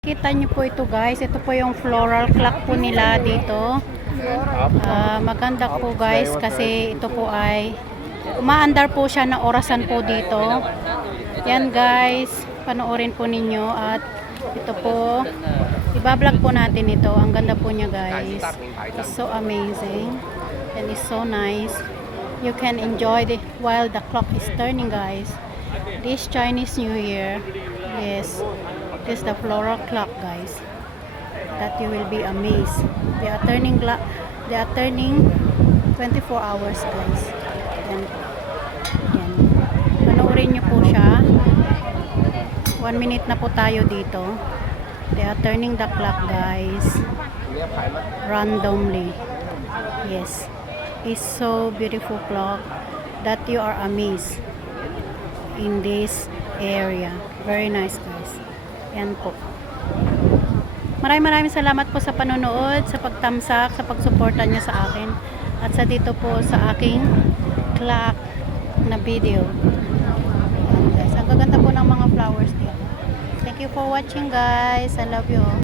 Kita niyo po ito guys, ito po yung floral clock po nila dito. Maganda po guys kasi ito po ay umaandar po siya na orasan po dito. Yan guys, panoorin po ninyo at ito po, ibablog po natin ito. Ang ganda po niya guys. It's so amazing and it's so nice. You can enjoy it while the clock is turning guys. This Chinese New Year, yes, this is the floral clock guys, that you will be amazed. They are turning 24 hours guys. Yan. Yan. Panoorin nyo po siya. 1 minute na po tayo dito. They are turning the clock guys randomly. Yes, it's so beautiful clock that you are amazed in this area. Very nice guys. Yan po. Maraming salamat po sa panonood, sa pagtamsak, sa pagsuporta niyo sa akin at sa dito po sa aking clock na video. Yan guys, ang gaganda po ng mga flowers dito. Thank you for watching guys. I love you all.